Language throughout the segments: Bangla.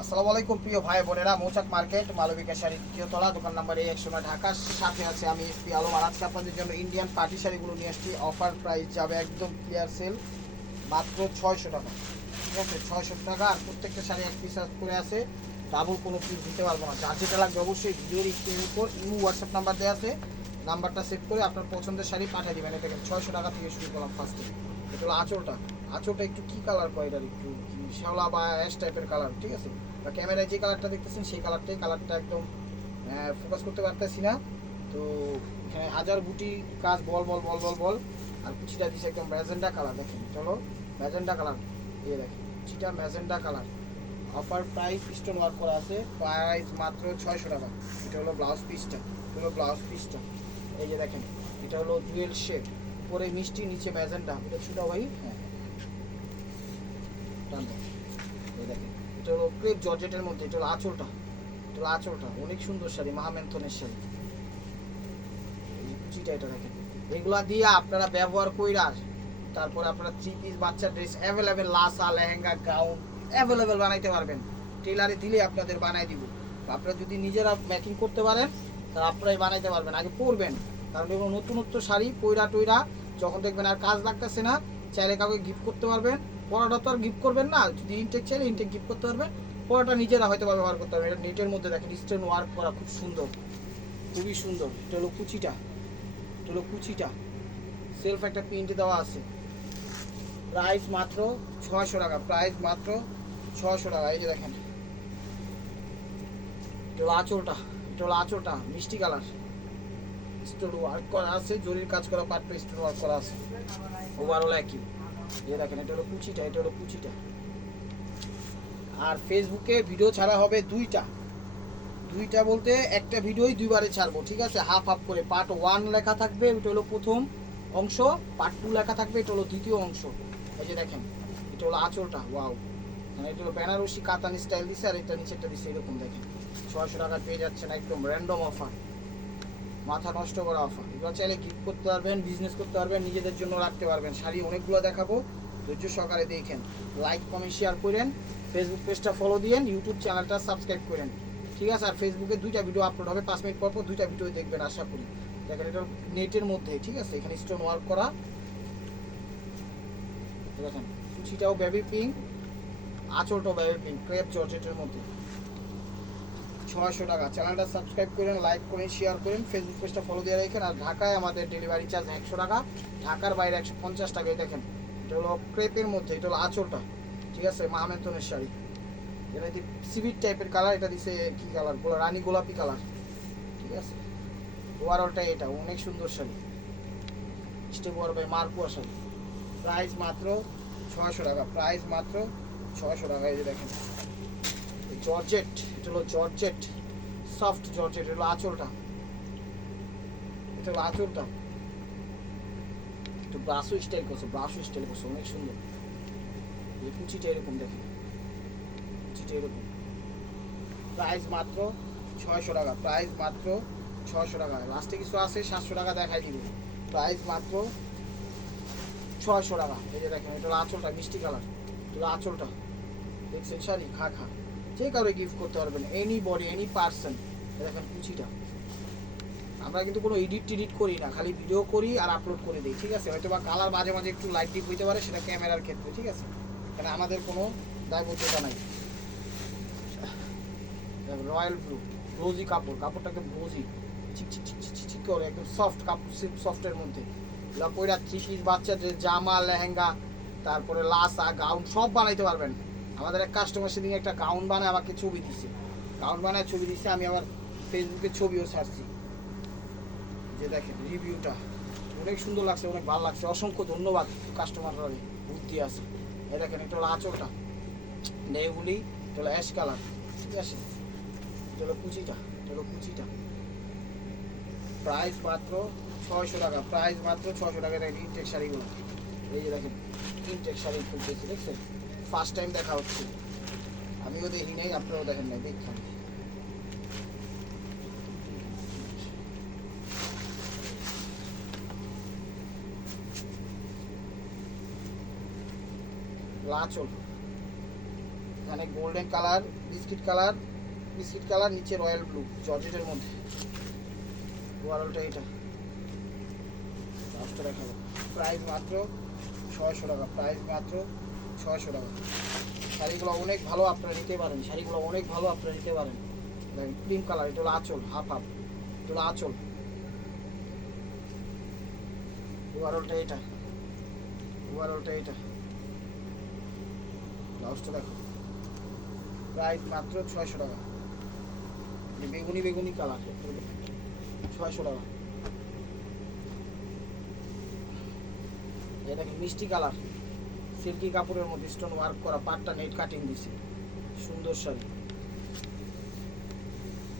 আসসালামু আলাইকুম, প্রিয় ভাই বোনেরা। মৌচাক মার্কেট মালবিকা শাড়ি তৃতীয় তলা, দোকান নাম্বার এই একশো ঢাকার সাথে আছে আমি এসপি আলম। আর আজকে আপনাদের জন্য ইন্ডিয়ান পার্টি শাড়িগুলো নিয়ে আসছি। অফার প্রাইস যাবে একদম ক্লিয়ার সেল মাত্র ছয়শো টাকা। ঠিক আছে? ছয়শো টাকা। আর প্রত্যেকটা শাড়ি এক পিস করে আছে। ডাবল কোনো পিস দিতে পারব না। যার যেটা লাগবে অবশ্যই ভিডিওর স্ক্রিনের উপর, ইমু হোয়াটসঅ্যাপ নাম্বার দেওয়া আছে। নাম্বারটা সেভ করে আপনার পছন্দের শাড়ি পাঠিয়ে দেবেন। এটা ছয়শো টাকা থেকে শুরু করলাম ফার্স্টে এটা হলো আঁচলটা। আঁচলটা একটু কি কালার কয় এটার একটু? শ্যাওলা বা অ্যাশ টাইপের কালার ঠিক আছে? বা ক্যামেরায় যে কালারটা দেখতেছেন, সেই কালারটাই কালারটা একদম ফোকাস করতে পারতেছি না। তো এখানে হাজার বুটি কাজ, বল বল বল বল বল, আর কুচিটা দিচ্ছে একদম ম্যাজেন্ডা কালার দেখেন, চলো, ম্যাজেন্ডা কালার দিয়ে দেখেন, কুচিটা magenta colour offer price stone work করা আছে প্রাইস মাত্র ছয়শো টাকা। এটা হলো ব্লাউজ পিসটা হলো ব্লাউজ পিসটা এই যে দেখেন, এটা হলো ডুয়েল শেড উপরে মিষ্টি, নিচে ম্যাজেন্ডা, এটা ছোটো ভাই হ্যাঁ। এটা হলো ক্রেপ জর্জেটের মধ্যে, এটা হলো আঁচলটা। এটা হলো আঁচলটা, অনেক সুন্দর শাড়ি মাহামেন্থনের শাড়ি। কুচিটা এটা দেখেন। এগুলা দিয়ে আপনারা ব্যবহার কইরা, তারপর আপনারা থ্রি পিস বাচ্চার ড্রেস অ্যাভেলেবেল লাসা লেহেঙ্গা, গাউন অ্যাভেলেবেল বানাইতে পারবেন। টেলারে দিলে আপনাদের বানাই দিব। আপনারা যদি নিজেরা মেকিং করতে পারেন, তাহলে আপনারাই বানাইতে পারবেন। আগে পরবেন কারণ এগুলো নতুনত্ব শাড়ি পইরা টইরা যখন দেখবেন আর কাজ লাগতেছে না, চাইলে কাউকে গিফট করতে পারবেন। পরাটা তো আর গিফট করবেন না, যদি ইনটেক চাইলে ইনটেক গিফট করতে পারবেন। পরাটা নিজেরা হয়তো ব্যবহার করতে পারবেন। এটা নেটের মধ্যে দেখেন স্টোন ওয়ার্ক করা খুব সুন্দর, খুবই সুন্দর। এটা হলো কুচিটা, এটা হলো কুচিটা। সেলফ একটা প্রিন্ট দেওয়া আছে। প্রাইস মাত্র ছশো টাকা প্রাইস মাত্র ছশো টাকা, এই যে দেখেন। এটা হলো আঁচলটা, এটা হলো আঁচলটা, মিষ্টি কালার। স্টোন ওয়ার্ক করা আছে, জরির কাজ করা, পাট স্টোন ওয়ার্ক করা আছে। ওভারঅল একই। দেখেন, এটা হলো কুচিটা, এটা হলো কুচিটা। আর ফেসবুকে ভিডিও ছাড়া হবে দুইটা। দুইটা বলতে একটা ভিডিওই দুইবারে ছাড়বো, ঠিক আছে? হাফ হাফ করে। পার্ট ওয়ান লেখা থাকবে, এটা হলো প্রথম অংশ। পার্ট টু লেখা থাকবে, এটা হলো দ্বিতীয় অংশ। এই যে দেখেন, এটা হলো আঁচলটা ওয়াও মানে এটা হলো বেনারসি কাতানি স্টাইল দিছে, আর এটা নিচেরটা দিছে এরকম, দেখেন। ছয়শো টাকা পেয়ে যাচ্ছেন একদম র্যান্ডম অফার মাথা নষ্ট করা অফার এগুলো চাইলে গিফট করতে পারবেন বিজনেস করতে পারবেন, নিজেদের জন্য রাখতে পারবেন। শাড়ি অনেকগুলো দেখাবো, ধৈর্য সকালে দেখেন। লাইক কমেন্ট শেয়ার করেন ফেসবুক পেজটা ফলো দিয়েন ইউটিউব চ্যানেলটা সাবস্ক্রাইব করেন। ঠিক আছে? আর ফেসবুকে দুইটা ভিডিও আপলোড হবে, পাঁচ মিনিট পর পর দুইটা ভিডিও দেখবেন, আশা করি। দেখেন এটা নেটের মধ্যে, ঠিক আছে? এখানে স্টোন ওয়ার্ক করা। দেখেন, কুচিটাও বেবি পিঙ্ক আঁচলটাও বেবি পিঙ্ক ক্রেপ জর্জেটের মধ্যে। ছয়শো টাকা। চ্যানেলটা সাবস্ক্রাইব করেন লাইক করেন শেয়ার করেন ফেসবুক পেজটা ফলো দিয়ে রাখেন। আর ঢাকায় আমাদের ডেলিভারি চার্জ একশো টাকা, ঢাকার বাইরে একশো পঞ্চাশ টাকা। এই দেখেন, এটা হলো ক্রেপের মধ্যে, এটা হলো আঁচলটা। ঠিক আছে মাহমেন্তনের শাড়ি। এটা দি সিভিট টাইপের কালার এটা দিছে কী কালার গোলা রানী গোলাপি কালার ঠিক আছে? ওভারঅলটা এটা, অনেক সুন্দর শাড়ি। স্টেপ ওয়ার বাই মারকুয়া শাড়ি। প্রাইস মাত্র ছয়শো টাকা প্রাইস মাত্র ছয়শো টাকা। এই যে দেখেন। জর্জেট, এটা হলো জর্জেট, সফট জর্জেট, এটা হলো আঁচলটা। এটা হলো আঁচলটা। একটু ব্রাশো স্টাইল করছে ব্রাশো স্টাইল করছে, অনেক সুন্দর। এই কুচিটা এরকম দেখেন। কুচিটা এরকম। প্রাইস মাত্র ছয়শো টাকা, প্রাইস মাত্র ছয়শো টাকা। লাস্টে কিছু আছে, সাতশো টাকা দেখাই দিবে। প্রাইস মাত্র ছয়শো টাকা। এই যে দেখেন, এটা হলো আঁচলটা, মিষ্টি কালার। এটা আঁচলটা। দেখছেন শাড়ি? খা খা। যে কারও গিফট করতে পারবেন এনি বডি এনি পার্সন দেখেন কুচিটা। আমরা কিন্তু কোনো এডিট টিডিট করি না, খালি ভিডিও করি আর আপলোড করে দিই, ঠিক আছে? হয়তো বা কালার মাঝে মাঝে একটু লাইট ডিপ হইতে পারে, সেটা ক্যামেরার ক্ষেত্রে, ঠিক আছে? কারণ আমাদের কোনো দায়বদ্ধতা নাই। রয়্যাল ব্লু রোজি কাপড়, কাপড়টা একদম রোজি চিক চিক চিক চিক চিক চিক করে, একদম সফট কাপড় সফটের মধ্যে। পয়রা পিস বাচ্চাদের জামা, লেহেঙ্গা, তারপরে লাসা, গাউন, সব বানাইতে পারবেন। আমাদের এক কাস্টমার সেদিন একটা গাউন বানায়, আমাকে ছবি দিছে। গাউন বানায়, ছবি দিছে, আমি আবার ফেসবুকে ছবিও ছাড়ছি। যে দেখেন, রিভিউটা। অনেক সুন্দর লাগছে, অনেক ভালো লাগছে। অসংখ্য ধন্যবাদ কাস্টমাররা বুদ্ধি আছে। এই দেখেন এটা হলো আঁচলটা নেগুলি এটা হলো অ্যাশ কালার ঠিক আছে? এটা হলো কুচিটা, এটা হলো কুচিটা। প্রাইস মাত্র ছয়শো টাকা প্রাইস মাত্র ছয়শো টাকা দেখেন ইনটেক শাড়িগুলো। এই যে দেখেন ইনটেক শাড়ি খুলতেছি, দেখছেন? ফার্স্ট টাইম দেখা হচ্ছে। আমিও দেখি নাই, আপনারাও দেখেন নাই দেখেন লাচল এখানে golden colour biscuit colour biscuit colour নিচে রয়্যাল ব্লু জর্জেটের মধ্যে। ওভারঅলটা এটা। লাস্টটা দেখাবো। প্রাইস মাত্র ছয়শো টাকা প্রাইস মাত্র ছয়শো টাকা। শাড়িগুলো অনেক ভালো আপনারা নিতে পারেন, শাড়িগুলো অনেক ভালো আপনারা নিতে পারেন। ক্রিম কালার এটা হলো আঁচল হাফ হাফ এটা হলো আঁচল। ওভারঅলটা এটা ওভারঅলটা এটা। ব্লাউজটা দেখো প্রাইস মাত্র ছয়শো টাকা। বেগুনি বেগুনি কালার ছয়শো টাকা। এটা দেখেন মিষ্টি কালার সিল্কি কাপড়ের মধ্যে স্টোন ওয়ার্ক করা, পাটটা নেট কাটিং দিছি। সুন্দর শাড়ি।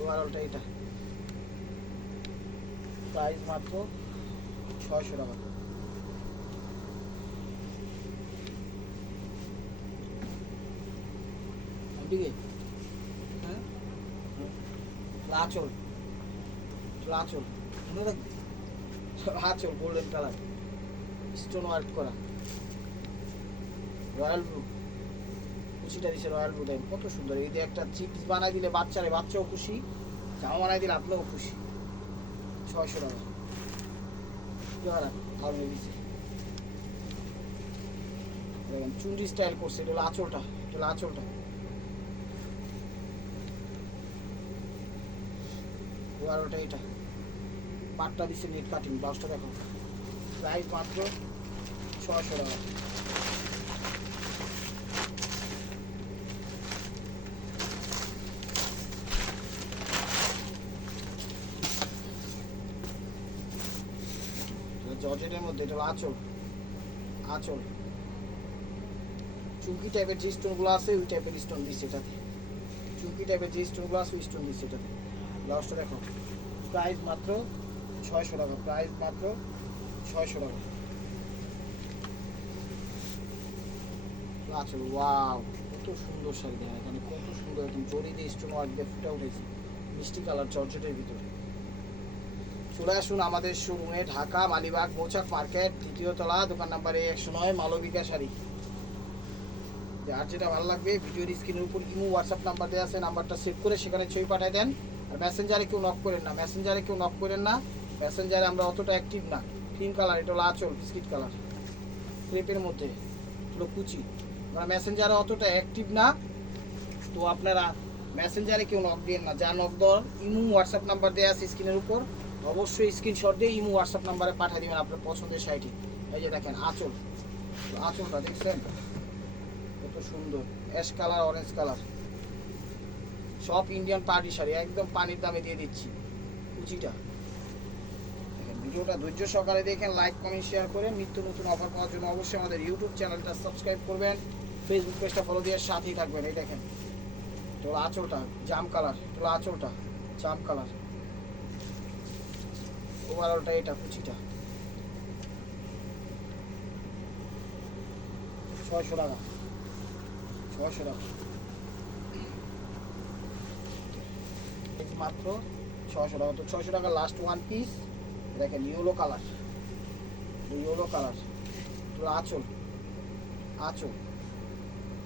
ওভারঅলটা এটা। প্রাইস মাত্র ছয়শো টাকা। দিকে হ্যাঁ? লাচল। লাচল। মনে রাখবি? আঁচল গোল্ডেন কালার স্টোন ওয়ার্ক করা। রয়্যাল ব্লু কুচিটা দিছে রয়্যাল ব্লু টাইপ কত সুন্দর। এই একটা চিপস বানাই দিলে বাচ্চারে, বাচ্চাও খুশি, জামা বানাই দিলে আপনিও খুশি। ছয়শো টাকা। দেখেন, চুন্ডি স্টাইল করছে, এটা আঁচলটা এটা আঁচলটা। বারোটা এটা পাটটা দিচ্ছে নেট কাটিং ব্লাউজটা দেখো। প্রাইস মাত্র ছশো টাকা। জর্জেটের মধ্যে, এটা আঁচল আঁচল। চুমকি টাইপের যে স্টোনগুলো আছে, ওই টাইপের স্টোন দিচ্ছে এটাতে। চুমকি টাইপের যে স্টোনগুলো আছে, ওই স্টোন দিচ্ছে এটাতে। ব্লাউজটা দেখো প্রাইস মাত্র ছয়শো টাকা প্রাইস মাত্র ছয়শো টাকা। আচ্ছা ওয়াও কত সুন্দর শাড়ি দেখা, এখানে কত সুন্দর একদম জড়ি দিয়ে স্টোন ওয়ার্ক দিয়ে ফুটে উঠেছে। মিষ্টি কালার জর্জেটের ভিতরে। চলে আসুন আমাদের শোরুমে, ঢাকা, মালিবাগ, মৌচাক মার্কেট, দ্বিতীয় তলা, দোকান নাম্বারে একশো নয়, মালবিকা শাড়ি। আর যেটা ভালো লাগবে, ভিডিওর স্ক্রিনের উপর ইমো হোয়াটসঅ্যাপ নাম্বার দেওয়া আছে নাম্বারটা সেভ করে সেখানে ছবি পাঠিয়ে দেন। আর মেসেঞ্জারে কেউ নক করেন না মেসেঞ্জারে কেউ নক করেন না। মেসেঞ্জারে আমরা অতটা অ্যাক্টিভ না। ক্রিম কালার এটা হলো আঁচল বিস্কিট কালার ক্রেপের মধ্যে হলো কুচি। আমরা মেসেঞ্জারে অতটা অ্যাক্টিভ না। তো আপনারা মেসেঞ্জারে কেউ নক দিন না। যা নক দেওয়ার, ইমো হোয়াটসঅ্যাপ নাম্বার দেওয়া আছে স্ক্রিনের উপর। অবশ্যই স্ক্রিনশট দিয়ে ইমো হোয়াটসঅ্যাপ নাম্বারে পাঠিয়ে দিবেন আপনার পছন্দের শাড়িটি এই যে দেখেন, আঁচল। আঁচলটা দেখছেন? কত সুন্দর। অ্যাশ কালার অরেঞ্জ কালার সব ইন্ডিয়ান পার্টি শাড়ি, একদম পানির দামে দিয়ে দিচ্ছি। কুচিটা। ভিডিওটা ধৈর্য সহকারে দেখেন লাইক কমেন্ট শেয়ার করে নিত্য নতুন অফার পাওয়ার জন্য অবশ্যই আমাদের ইউটিউব চ্যানেলটা সাবস্ক্রাইব করবেন। ফেসবুক পেজটা ফলো দিয়ে সাথেই থাকবেন। এই দেখেন হলো আঁচলটা জাম কালার হলো আঁচলটা জাম কালার ওভারঅলটা এটা কুচিটা। ছয়শো টাকা। ছয়শো টাকা। মাত্র ছশো টাকা। তো ছশো টাকা লাস্ট ওয়ান পিস দেখেন ইয়েলো কালার ইয়েলো কালার তোর আঁচল। আঁচল।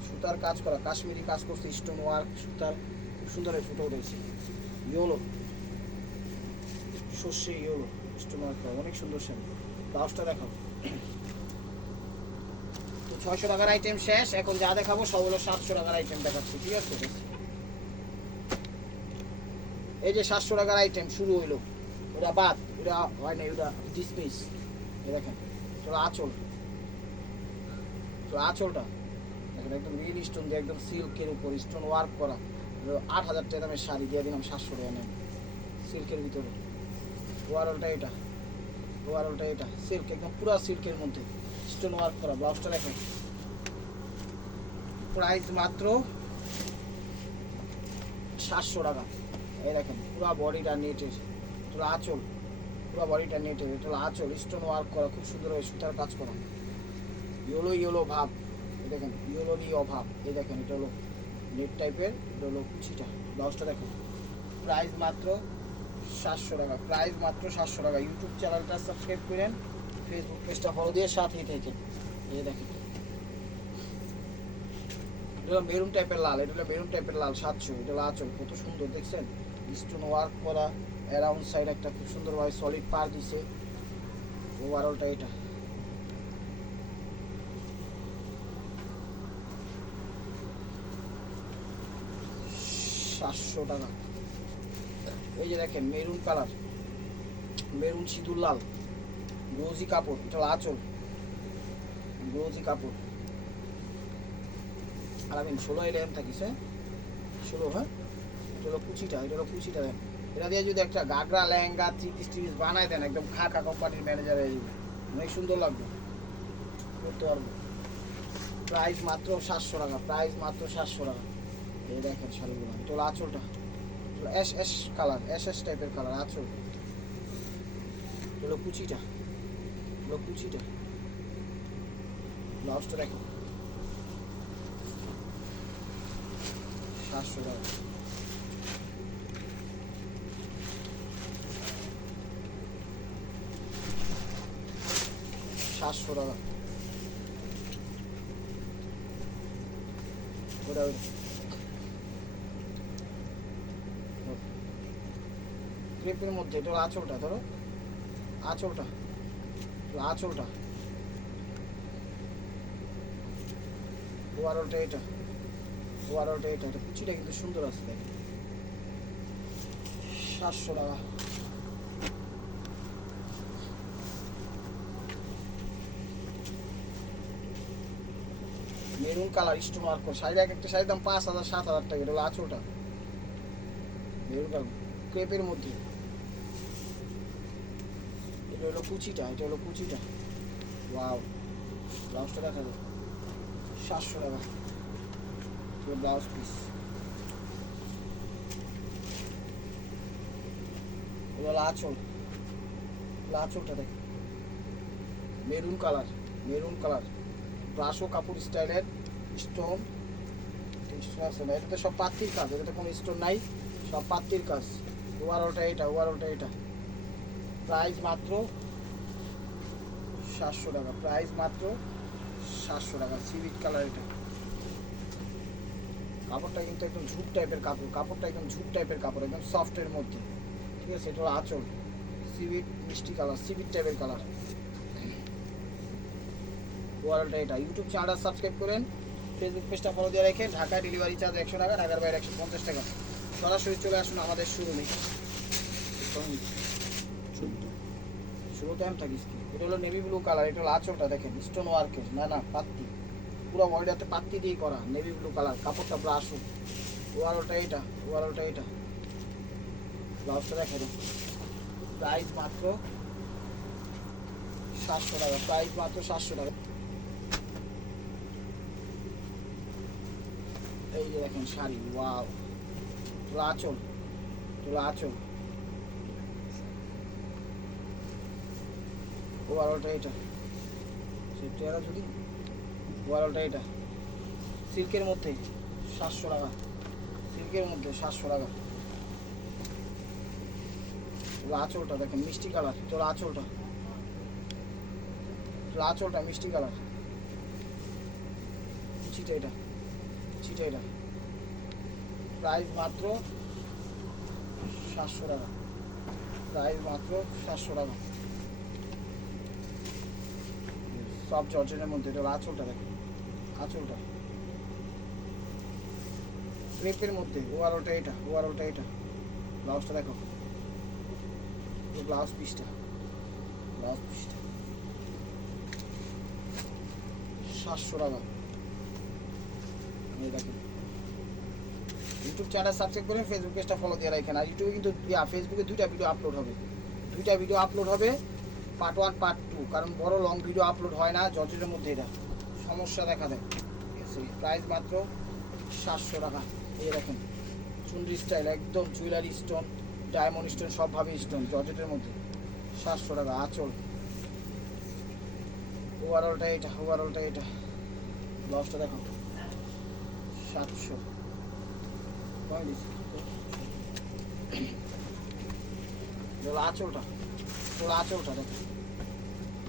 সুতার কাজ করা। কাশ্মীরি কাজ করছে স্টোন ওয়ার্ক সুতার। খুব সুন্দর ফুটে উঠেছে। ইয়েলো সর্ষে ইয়েলো স্টোন অনেক সুন্দর শাড়ি ব্লাউজটা দেখাও। তো ছয়শো টাকার আইটেম শেষ, এখন যা দেখাবো সব হলো সাতশো টাকার আইটেম দেখাচ্ছি, ঠিক আছে? এই যে সাতশো টাকার আইটেম শুরু হইল, ওটা বাদ, ওটা হয় না ওটা ডিসমিস দেখেন তোরা আঁচল। তোরা আঁচলটা। দেখেন, একদম রিল স্টোন দিয়ে, একদম সিল্কের উপর স্টোন ওয়ার্ক করা। আট হাজার টাকা দামের শাড়ি দিয়ে দিলাম, সাতশো টাকা নেন। সিল্কের ভিতরে। ওয়ারলটা এটা। ওয়ারলটা এটা। সিল্ক একদম পুরো সিল্কের মধ্যে। স্টোন ওয়ার্ক করা ব্লাউজটা দেখেন। প্রাইস মাত্র সাতশো টাকা। এই দেখেন, পুরো বডিটা নেটের এটা আঁচল। পুরো বডিটা নেটের এটা আঁচল। স্টোন ওয়ার্ক করা, খুব সুন্দর হয়ে সুতার কাজ করা। ইয়েলো ইয়েলো ভাব। এই দেখেন ইয়েলোরই অভাব এই দেখেন, এটা হলো নেট টাইপের এটা হলো কুচিটা। ব্লাউজটা দেখেন। প্রাইস মাত্র সাতশো টাকা। প্রাইস মাত্র সাতশো টাকা। ইউটিউব চ্যানেলটা সাবস্ক্রাইব করেন, ফেসবুক পেজটা ফলো দিয়ে সাথেই থাকেন এই দেখেন। হলো মেরুন টাইপের লাল এটা মেরুন টাইপের লাল, সাতশো। এটা আঁচল, কত সুন্দর, দেখছেন? স্টোন ওয়ার্ক করা অ্যারাউন্ড সাইড একটা খুব সুন্দরভাবে সলিড পার দিছে। ওভারঅলটা এটা। সাতশো টাকা। এই যে দেখেন, মেরুন কালার। মেরুন সিঁদুর লাল রোজি কাপড়, এটা আঁচল রোজি কাপড়। আর আমি ষোলো এলএম থাকিস হ্যাঁ ষোলো হ্যাঁ? এটা হলো কুচিটা, এটা হলো কুচিটা দেন এটা দিয়ে যদি একটা গাগরা লেহেঙ্গা চিকিস টিকিস বানায় দেন, একদম খাকা কোম্পানির ম্যানেজার হয়ে যাবে। অনেক সুন্দর লাগবে। করতে পারব। প্রাইস মাত্র সাতশো টাকা প্রাইস মাত্র সাতশো টাকা। এই দেখেন শাড়িগুলো, এটা হলো আঁচলটা। এস এস কালার এস এস টাইপের কালার আঁচল হলো কুচিটা হলো কুচিটা। ব্লাউজটা দেখো। সাতশো টাকা। সাতশো টাকা। ওটা ক্রেপের মধ্যে, এটা আঁচলটা, ধরো। আঁচলটা আঁচলটা। ওভারঅলটা এটা ওভারঅলটা এটা এটা কুচিটা কিন্তু সুন্দর আছে, দেখেন। সাতশো টাকা। মেরুন কালার ওয়ার্ক করে শাড়ির এক একটা শাড়ির দাম পাঁচ হাজার, সাত হাজার টাকা, এটা হলো আঁচলটা। মেরুন কালার, ক্রেপের মধ্যে। এটা হলো কুচিটা, এটা হলো কুচিটা। ওয়াও ব্লাউজটা দেখা যায় সাতশো টাকা। ব্লাউজ পিস হলো আঁচল। আঁচলটা দেখ। Maroon colour maroon colour. Brasso কাপড় স্টাইলের স্টোন স্টোন আছে না এটাতে সব পাত্তির কাজ, এটাতে কোনো স্টোন নাই। সব পাত্তির কাজ। ওভারঅলটা এটা ওভারঅলটা এটা। প্রাইস মাত্র সাতশো টাকা, প্রাইস মাত্র সাতশো টাকা সিভিট কালার এটা। কাপড়টা কিন্তু একদম ঝুট টাইপের কাপড়, কাপড়টা একদম ঝুট টাইপের কাপড়, একদম সফটের মধ্যে। ঠিক আছে, এটা আঁচল। সিভিট মিষ্টি কালার সিভিট টাইপের কালার ওয়ারলটা এটা। ইউটিউব চ্যানেলটা সাবস্ক্রাইব করেন ফেসবুক পেজটা ফলো দিয়ে রেখে ঢাকায় ডেলিভারি চার্জ একশো টাকা, ঢাকার বাইরে একশো পঞ্চাশ টাকা। সরাসরি চলে আসুন আমাদের শোরুমে শুরু টাইম থাকিস? এটা হলো নেভি ব্লু কালার এটা হলো আঁচলটা দেখেন স্টোন ওয়ার্কের না না পাত্তি পুরো বডিটাতে পাত্তি দিয়ে করা নেভি ব্লু কালার কাপড়টা ব্রাশও ওয়ারলটা এটা ওয়ারলটা এটা। ব্লাউজটা দেখে দেন প্রাইস মাত্র সাতশো টাকা প্রাইস মাত্র সাতশো টাকা। এই যে দেখেন শাড়ি ওয়াও তোলা আঁচল তোলা আঁচল। ওভারঅলটা এটা। চেহারা যদি ওভারঅলটা এটা। সিল্কের মধ্যে সাতশো টাকা। সিল্কের মধ্যে সাতশো টাকা। আঁচলটা দেখেন, মিষ্টি কালার। তোলা আঁচলটা। আঁচলটা মিষ্টি কালার। চিটা এটা। চিটা এটা। প্রাইস মাত্র সাতশো টাকা। প্রাইস মাত্র সাতশো টাকা। সব জর্জনের মধ্যে, এটা আঁচলটা দেখো। আঁচলটা। ক্রেপের মধ্যে ওভারঅলটা এটা ওভারঅলটা এটা। ব্লাউজটা দেখো। ব্লাউজ পিসটা। ব্লাউজ পিসটা। সাতশো টাকা। ইউটিউব চ্যানেল সাবস্ক্রাইব করে ফেসবুক পেজটা ফলো দিয়ে রাখেন। আর ইউটিউবে কিন্তু ফেসবুকে দুইটা ভিডিও আপলোড হবে। দুইটা ভিডিও আপলোড হবে পার্ট ওয়ান, পার্ট টু, কারণ বড় লং ভিডিও আপলোড হয় না জর্জেটের মধ্যে এটা। সমস্যা দেখা দেয়। প্রাইস মাত্র সাতশো টাকা এই দেখেন চুন্ডি স্টাইল, একদম জুয়েলারি স্টোন ডায়মন্ড স্টোন সবভাবে স্টোন জর্জেটের মধ্যে। সাতশো টাকা, আঁচল। ওভারঅলটা এটা ওভারঅলটা এটা। ব্লাউজটা দেখো। সাতশো। আঁচলটা। তোর আঁচলটা দেখো।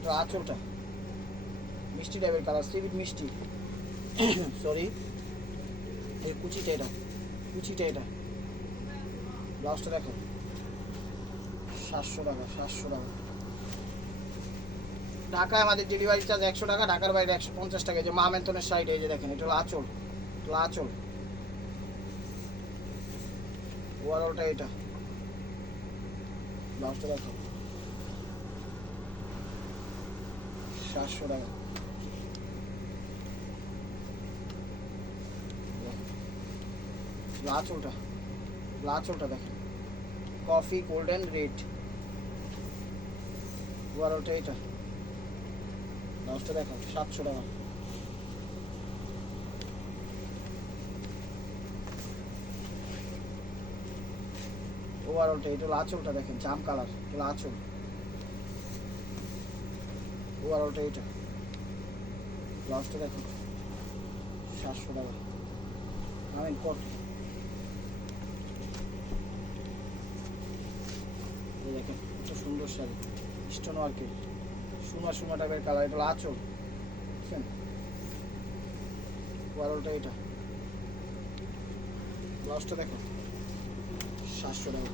আঁচলটা। মিষ্টি টাইপের কালার সিভিট মিষ্টি। সরি এই কুচিটা এটা। কুচিটা এটা। ব্লাউজটা দেখো। সাতশো টাকা সাতশো টাকা। ঢাকায় আমাদের ডেলিভারি চার্জ একশো টাকা, ঢাকার বাইরে একশো পঞ্চাশ টাকা। যে মাহমেন্তনের সাইড যে দেখেন, এটা হলো আঁচল। হলো আঁচল। ওভারঅলটা এটা। ব্লাউজটা দেখো। সাতশো টাকা। লাচলটা লাচলটা দেখেন। Coffee golden red. ওভারঅলটা এটা ব্লাউজটা দেখো সাতশো টাকা। ওভারঅলটা এটা হলো আঁচলটা দেখেন, জাম কালার আঁচল ওভারঅলটা এটা ব্লাউজটা দেখেন সাতশো টাকা। আমি কট দেখেন, কত সুন্দর শাড়ি। স্টোন ওয়ার্কের সুমা সুমা টাইপের কালার এটা আঁচল। বুঝছেন? ওভারঅলটা এটা ব্লাউজটা দেখেন সাতশো টাকা।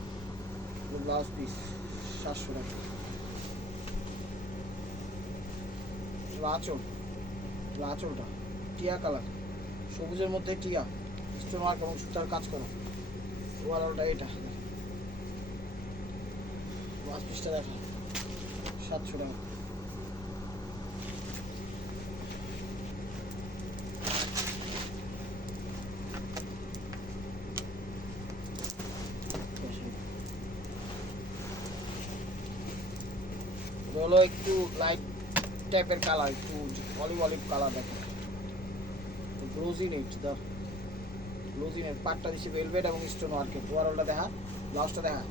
ব্লাউজ পিস সাতশো টাকা। আঁচল আঁচলটা টিয়া কালার। সবুজের মধ্যে টিয়া স্টোন ওয়ার্ক এবং সুতার কাজ করা। ওভারঅলটা এটা। পিসটা দেখো। সাতশো টাকা। হলো একটু লাইট টাইপের কালার একটু অলিভ অলিভ কালার দেখো। গ্লোজি নেট দা গ্লোজি নেট পাটটা দিছে ভেলভেট এবং স্টোন ওয়ার্কের ওভারঅলটা দেখা ব্লাউজটা দেখা।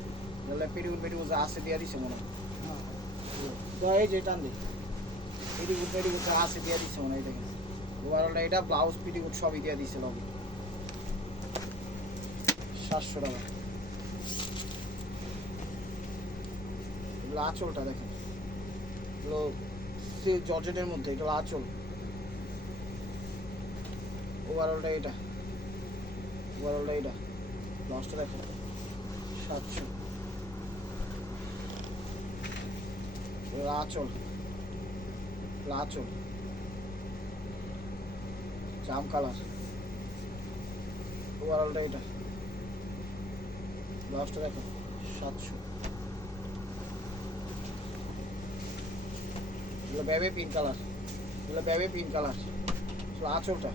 নাহলে পেটিকুট পেটিকুট যা আছে দিয়ে দিছে মনে হয়। এই যে টান দি পেটিকুট পেটিকুট যা আছে দিয়ে দিছে মনে হয় দেখেন ওভারঅলটা এটা ব্লাউজ পেটিকুট সবই দিয়ে দিছে লগে সাতশো টাকা। আঁচলটা দেখেন সিল্ক জর্জেটের মধ্যে এগুলো আঁচল। ওভারঅলটা এটা। ওভারঅলটা এটা। লসটা দেখো। সাতশো। আঁচল। আঁচল। জাম কালার। ওভারঅলটা এটা। লসটা দেখো। সাতশো। এগুলো ব্যাবে পিঙ্ক কালার। এগুলো ব্যাবে পিঙ্ক কালার। এগুলো আঁচলটা,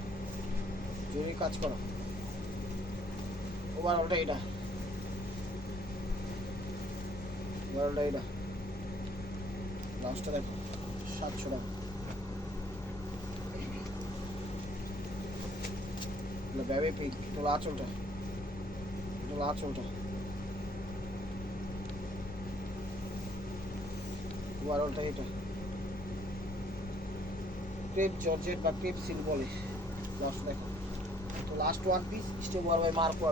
জরুরি কাজ করা। ওভারঅলটা এটা। ওভারঅলটা এটা। লাস্টটা দেখো, সাতশো টাকা। এগুলো ব্যাবে পিঙ্ক, এটা হলো আঁচলটা। এটা হলো আঁচলটা। ওভারঅলটা এটা। ক্রেপ জর্জেট বা ক্রেপ সিল লাস্ট দেখো তো লাস্ট ওয়ান পিস স্টেপ ওয়ার বাই মার্কো